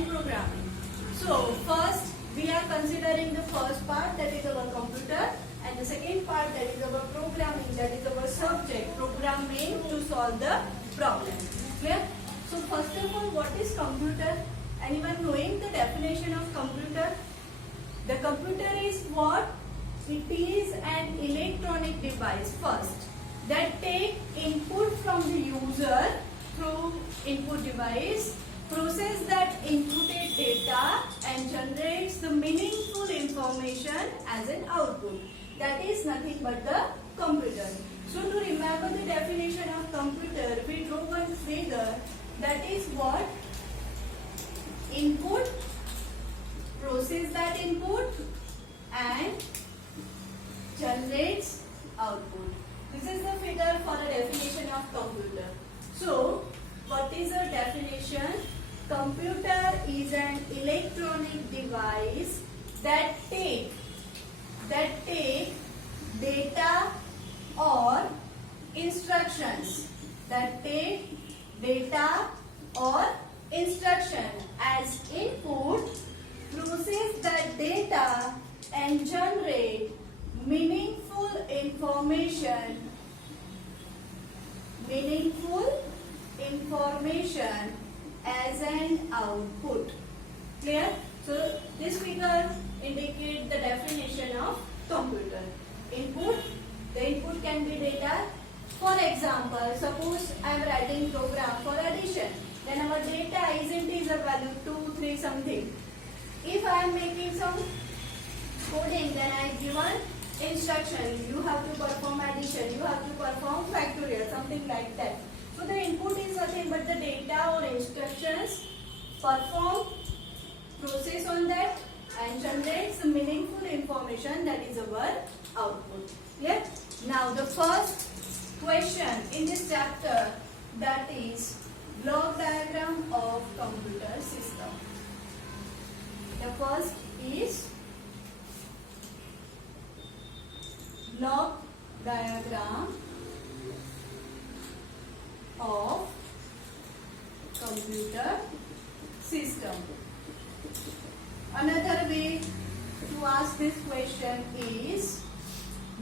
and programming. So first we are considering the first part, that is our computer, and the second part, that is our programming, that is our subject, programming to solve the problem. Clear? So first of all, what is computer? Anyone knowing the definition of computer? The computer is what? It is an electronic device first that take input from the user through input device, process that inputted data and generates the meaningful information as an output. That is nothing but the computer. So to remember the definition of computer, we draw one figure, that is what? Input, process that input and generates output. This is the figure for a definition of computer. So, what is our definition? Computer is an electronic device that take data or instructions. That take data or instruction as input, process that data and generate meaningful information as an output. Clear? So this figure indicates the definition of computer. Input, the input can be data. For example, suppose I am writing program for addition. Then our data is integer value 2, 3 something. If I am making some coding, then I given instruction. You have to perform addition, you have to perform factorial, something like that. So the input is nothing but the data or instructions, perform, process on that and generates the meaningful information, that is our output. Clear? Now the first question in this chapter, that is block diagram of computer system. The first is block diagram of computer system. Another way to ask this question is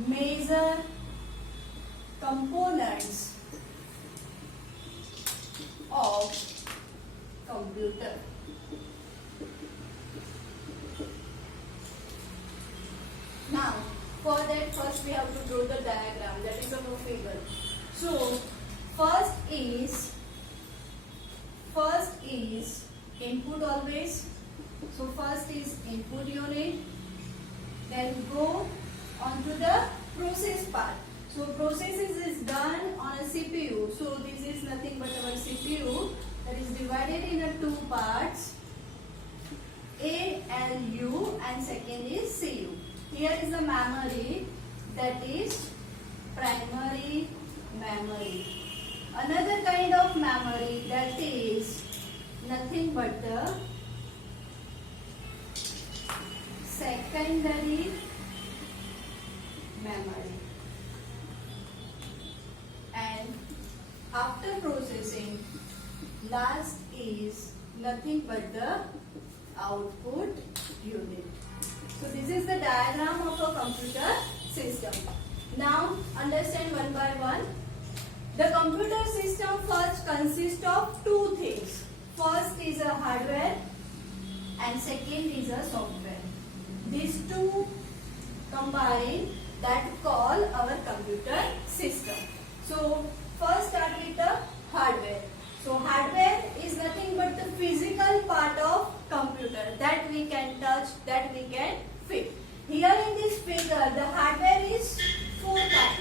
measure components of computer. Now, for that first we have to draw the diagram, that is our figure. So, first is input always. So, first is input unit, then go on to the process part. So, processes is done on a CPU. So, this is nothing but our CPU, that is divided into two parts, ALU and second is CU. Here is the memory, that is primary memory. Another kind of memory, that is nothing but the secondary memory. And after processing, last is nothing but the output unit. So this is the diagram of a computer system. Now understand one by one. The computer system first consists of two things. First is a hardware and second is a software. These two combine that call our computer system. So first start with the hardware. So hardware is nothing but the physical part of computer that we can touch, that we can fit. Here in this figure, the hardware is four kinds.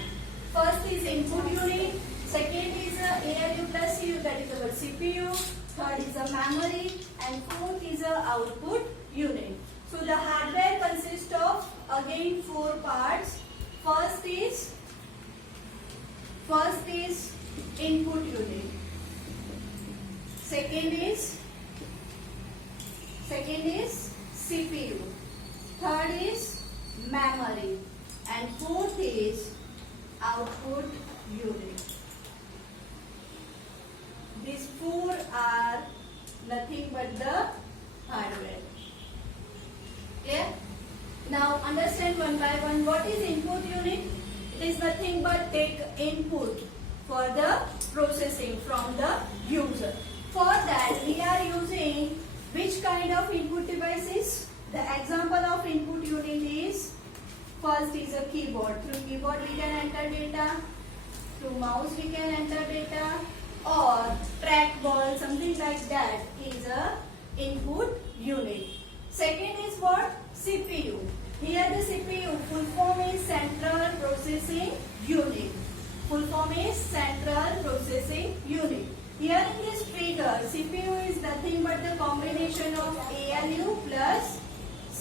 First is input unit, second is ALU plus CU, that is our CPU, third is a memory, and fourth is a output unit. So the hardware consists of again four parts. First is input unit. Second is CPU. Third is memory. And fourth is output unit. These four are nothing but the hardware. Clear? Now understand one by one what is input unit. It is nothing but take input for the processing from the user. For that we are using which kind of input devices? The example of input unit is, first is a keyboard. Through keyboard we can enter data, through mouse we can enter data, or trackball, something like that is a input unit. Second is what? CPU. Here the CPU full form is Central Processing Unit. Full form is Central Processing Unit. Here in this figure, CPU is nothing but the combination of ALU plus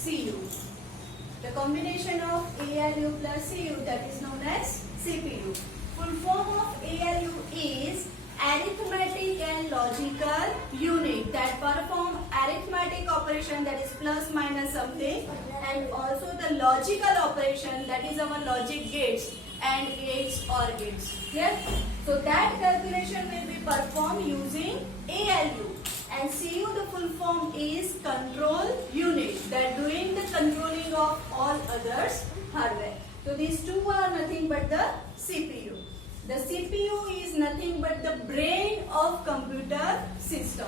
CU. The combination of ALU plus CU, that is known as CPU. Full form of ALU is Arithmetic and Logical Unit, that perform arithmetic operation, that is plus minus something, and also the logical operation, that is our logic gates and gates or gates. Yes? So that calculation will be performed using ALU. And CU, the full form is Control Unit, that doing the controlling of all others hardware. So these two are nothing but the CPU. The CPU is nothing but the brain of computer system.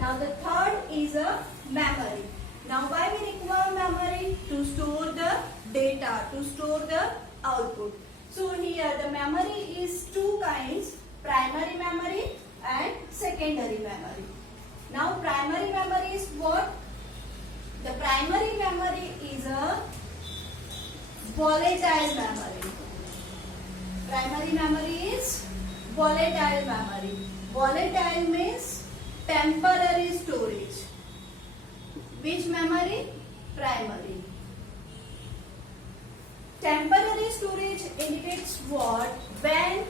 Now the third is a memory. Now why we require memory? To store the data, to store the output. So here the memory is two kinds, primary memory and secondary memory. Now primary memory is what? The primary memory is a volatile memory. Primary memory is volatile memory. Volatile means temporary storage. Which memory? Primary. Temporary storage indicates what? When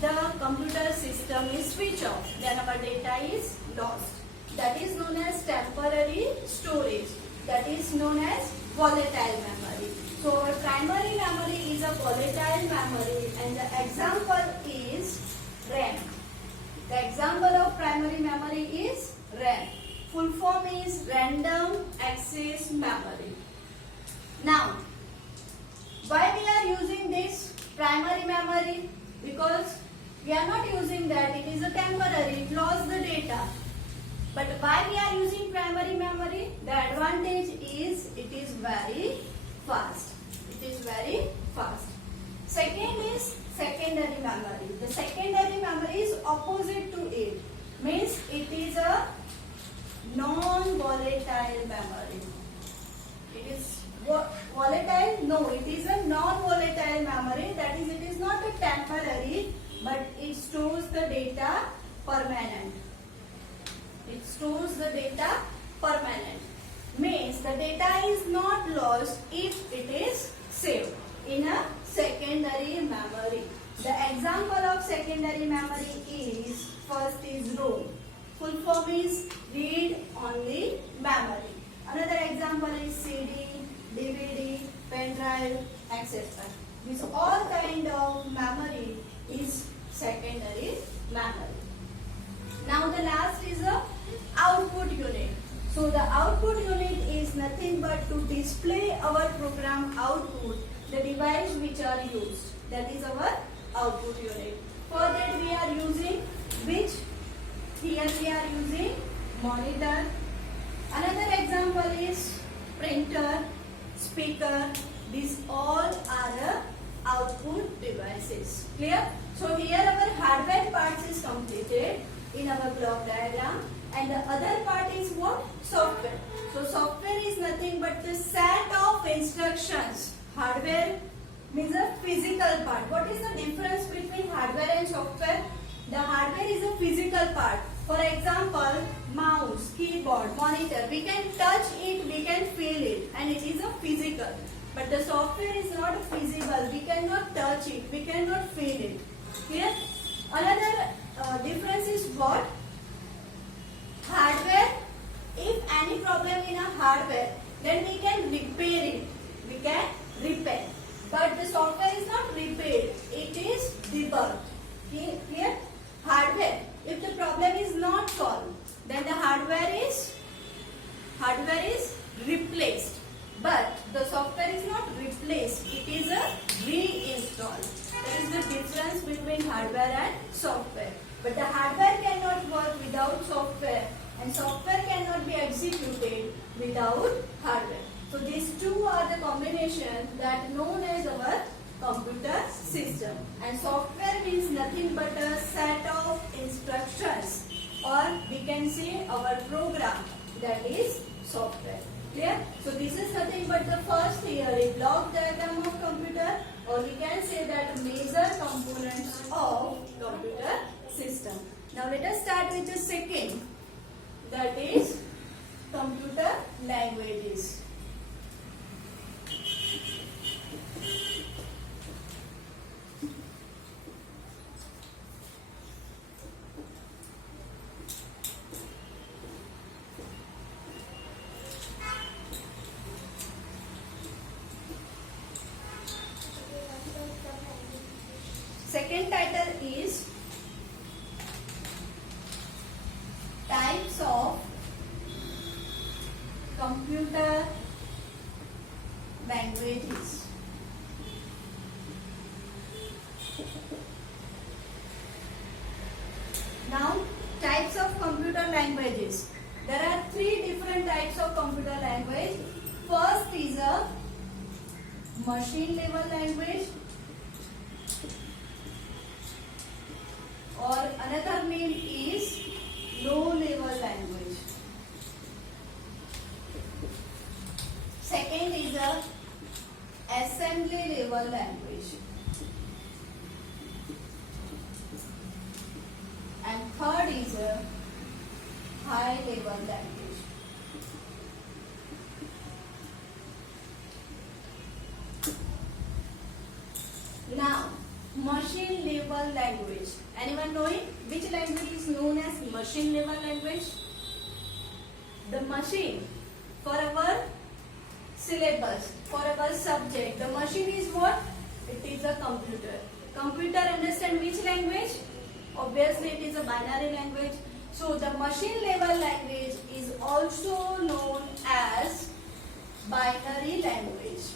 the computer system is switched off, then our data is lost. That is known as temporary storage. That is known as volatile memory. So our primary memory is a volatile memory, and the example is RAM. The example of primary memory is RAM. Full form is Random Access Memory. Now, why we are using this primary memory? Because we are not using that, it is a temporary, it lost the data. But why we are using primary memory? The advantage is it is very fast. It is very fast. Second is secondary memory. The secondary memory is opposite to it. Means it is a non-volatile memory. It is volatile? No, it is a non-volatile memory. That is, it is not a temporary, but it stores the data permanent. It stores the data permanent. Means the data is not lost if it is saved in a secondary memory. The example of secondary memory is, first is ROM. Full form is read only memory. Another example is CD, DVD, pen drive, etc. This all kind of memory is secondary memory. Now the last is a output unit. So the output unit is nothing but to display our program output, the device which are used. That is our output unit. For that we are using which? Here we are using monitor. Another example is printer, speaker. These all are output devices. Clear? So here our hardware parts is completed in our block diagram, and the other part is what? Software. So software is nothing but the set of instructions. Hardware means a physical part. What is the difference between hardware and software? The hardware is a physical part. For example, mouse, keyboard, monitor. We can touch it, we can feel it, and it is a physical. But the software is not visible. We cannot touch it, we cannot feel it. Clear? Another difference is what? Hardware, if any problem in a hardware, then we can repair it. We can repair. But the software is not repaired. It is debugged. Clear? Hardware, if the problem is not solved, then the hardware is between hardware and software. But the hardware cannot work without software, and software cannot be executed without hardware. So these two are the combination that known as our computer system. And software means nothing but a set of instructions, or we can say our program, that is software. Clear? So this is nothing but the first theory, block diagram of computer, or we can say that major components of computer system. Now let us start with the second, that is computer languages. Second title is types of computer languages. Now, types of computer languages. There are three different types of computer language. First is a machine level language, or another name is low level language. Second is a assembly level language, and third is a high level language. Now, machine level language. Anyone knowing which language is known as machine level language? The machine for our syllabus, for our subject, the machine is what? It is a computer. Computer understand which language? Obviously it is a binary language. So the machine level language is also known as binary language.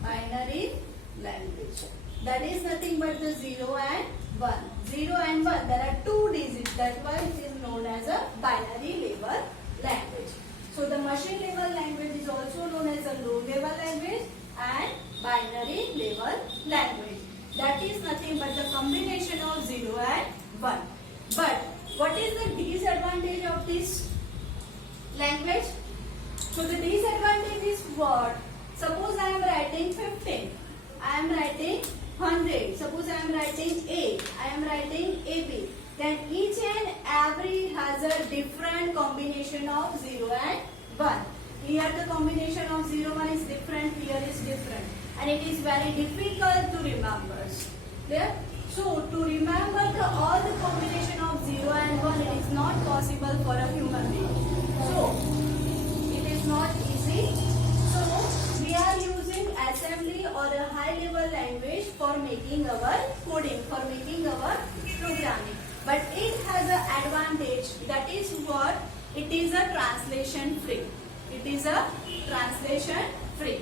Binary language. That is nothing but the 0 and 1. 0 and 1, there are two digits. That's why it is known as a binary level language. So the machine level language is also known as a low level language and binary level language. That is nothing but the combination of 0 and 1. But what is the disadvantage of this language? So the disadvantage is what? Suppose I am writing 15. I am writing 100. Suppose I am writing A. I am writing AB. Then each and every has a different combination of 0 and 1. Here the combination of 0 1 is different. Here is different. And it is very difficult to remember. Clear? So to remember all the combination of 0 and 1, it is not possible for a human being. So it is not easy. So we are using assembly or a high level language for making our coding, for making our programming. But it has an advantage, that is what? It is a translation free. It is a translation free.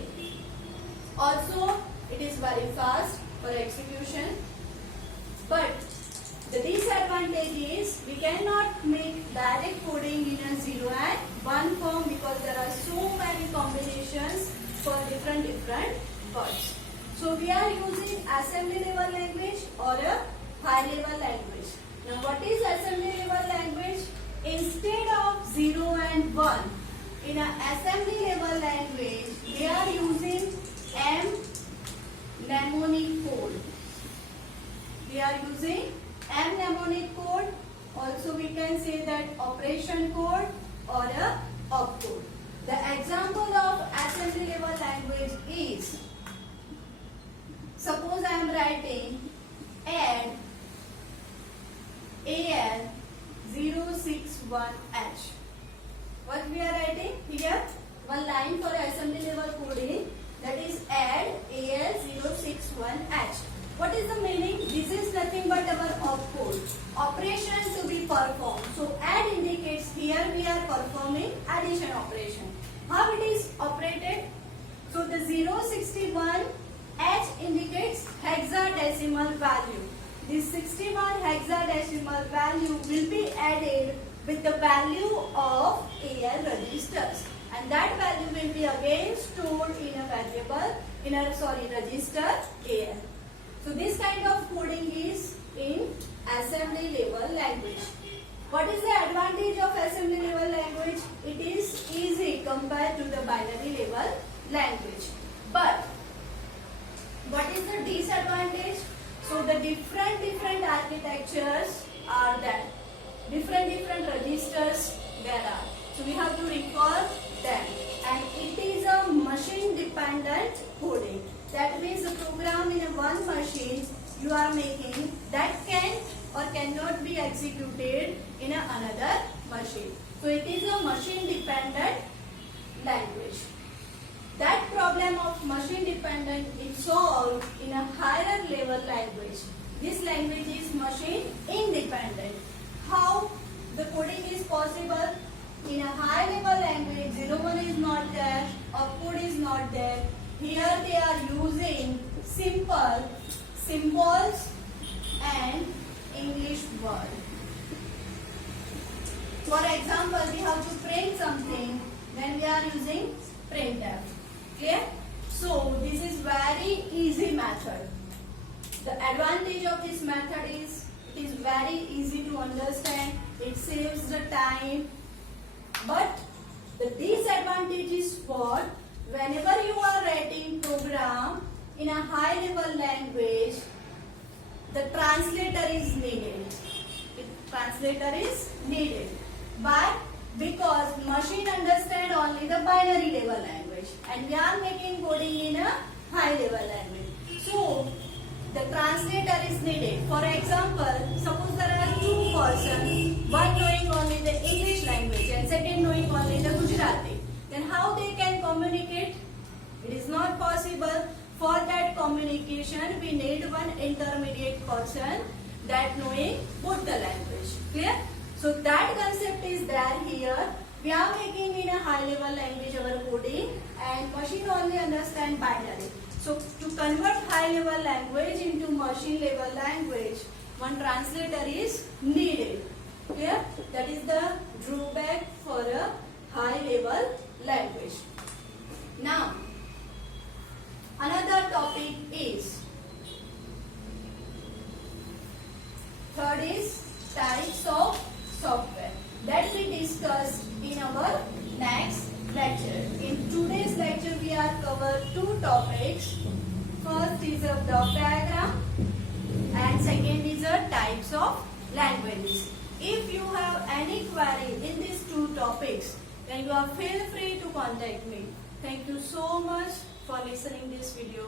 Also, it is very fast for execution. But the disadvantage is we cannot make direct coding in a 0 and 1 form because there are so many combinations for different words. So we are using assembly level language or a high level language. Now what is assembly level language? Instead of 0 and 1, in an assembly level language, we are using M mnemonic code. We are using M mnemonic code. Also we can say that operation code or a opcode. The example of assembly level language is, suppose I am writing add AL061H. What we are writing here? One line for assembly level coding, that is add AL061H. What is the meaning? This is nothing but our opcode. Operation to be performed. So add indicates here we are performing addition operation. How it is operated? So the 061 H indicates hexadecimal value. This 61 hexadecimal value will be added with the value of AL registers, and that value will be again stored in a register AL. So this kind of coding is in assembly level language. What is the advantage of assembly level language? It is easy compared to the binary level language. But what is the disadvantage? So the different architectures are there. Different registers there are. So we have to recall them. And it is a machine dependent coding. That means the program in one machine you are making that can or cannot be executed in another machine. So it is a machine dependent language. That problem of machine dependent is solved in a higher level language. This language is machine independent. How the coding is possible? In a high level language, 01 is not there, output is not there. Here they are using simple symbols and English word. For example, we have to print something, then we are using printf. Clear? So this is very easy method. The advantage of this method is it is very easy to understand. It saves the time. But the disadvantage is what? Whenever you are writing program in a high level language, the translator is needed. Translator is needed. But because machine understand only the binary level language and we are making coding in a high level language. So the translator is needed. For example, suppose there are two persons, one knowing only the English language and second knowing only the Gujarati. Then how they can communicate? It is not possible. For that communication, we need one intermediate person that knowing both the language. Clear? So that concept is there here. We are making in a high level language our coding and machine only understand binary. So to convert high level language into machine level language, one translator is needed. Clear? That is the drawback for a high level language. Now, another topic is, third is types of software that we discussed in our next lecture. In today's lecture we are cover two topics. First is a block diagram and second is a types of languages. If you have any query in these two topics, then you are feel free to contact me. Thank you so much for listening this video.